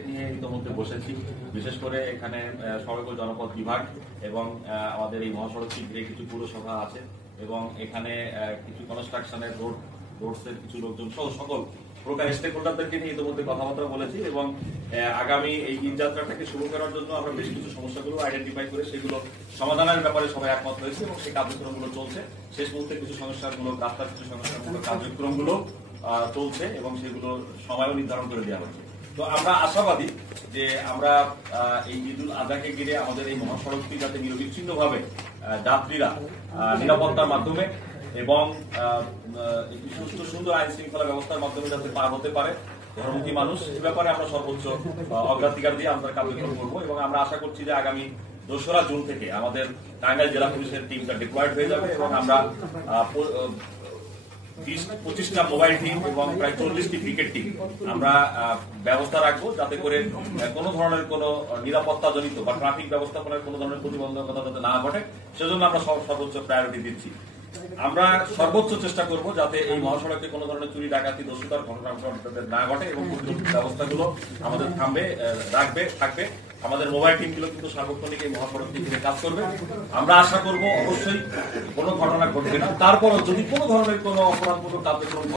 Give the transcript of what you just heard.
নিয়ে ইতিমধ্যে বসেছি, বিশেষ করে এখানে সড়ক ও জনপথ বিভাগ এবং আমাদের এই মহাসড়ক ঘিরে কিছু পুরসভা আছে এবং এখানে কিছু কনস্ট্রাকশনের রোডসের কিছু লোকজন সহ সকল প্রকার স্টেক হোল্ডারদেরকে নিয়ে ইতিমধ্যে কথাবার্তা বলেছি এবং আগামী এই ঈদ যাত্রাটাকে শুরু করার জন্য আমরা বেশ কিছু সমস্যাগুলো আইডেন্টিফাই করে সেগুলো সমাধানের ব্যাপারে সবাই একমত হয়েছে এবং সেই কার্যক্রমগুলো চলছে। শেষ মুহূর্তে কিছু সমস্যামূলক রাস্তার কিছু সমস্যামূলক কার্যক্রমগুলো চলছে এবং সেগুলো সময়ও নির্ধারণ করে দেওয়া হয়েছে। তো আমরা আশাবাদী যে আমরা এই ঈদুল আজহাকে ঘিরে আমাদের এই মহাসড়কটি যাতে নিরবিচ্ছিন্নভাবে যাত্রীরা নিরাপত্তার মাধ্যমে এবং একটি সুস্থ সুন্দর আইন শৃঙ্খলা ব্যবস্থার মাধ্যমে যাতে পার হতে পারে ধর্মমুখী মানুষ, এ ব্যাপারে আমরা সর্বোচ্চ অগ্রাধিকার দিয়ে আমরা কার্যক্রম করবো এবং আমরা আশা করছি যে আগামী 2রা জুন থেকে আমাদের টাঙ্গাইল জেলা পুলিশের টিমটা ডিপ্লয়েড হয়ে যাবে এবং আমরা 20-25টা মোবাইল টিম এবং প্রায় 40টি ক্রিকেট টিম আমরা ব্যবস্থা রাখবো যাতে করে কোনো ধরনের কোনো নিরাপত্তাজনিত বা ট্রাফিক ব্যবস্থাপনার কোনো ধরনের প্রতিবন্ধকতা যাতে না ঘটে সেজন্য আমরা সর্বোচ্চ প্রায়োরিটি দিচ্ছি। আমরা সর্বোচ্চ চেষ্টা করব যাতে এই মহাসড়কে কোনো ধরনের চুরি ডাকাতি দস্যুতার ঘটনা না ঘটে এবং প্রতিরোধ ব্যবস্থাগুলো আমাদের থাকবে। আমাদের মোবাইল টিমগুলো কিন্তু সার্বক্ষণিক এই মহাসড়কটি ঘিরে কাজ করবে। আমরা আশা করব অবশ্যই কোনো ঘটনা ঘটবে না, তারপরও যদি কোনো ধরনের কোনো অপরাধমূলক কার্যক্রম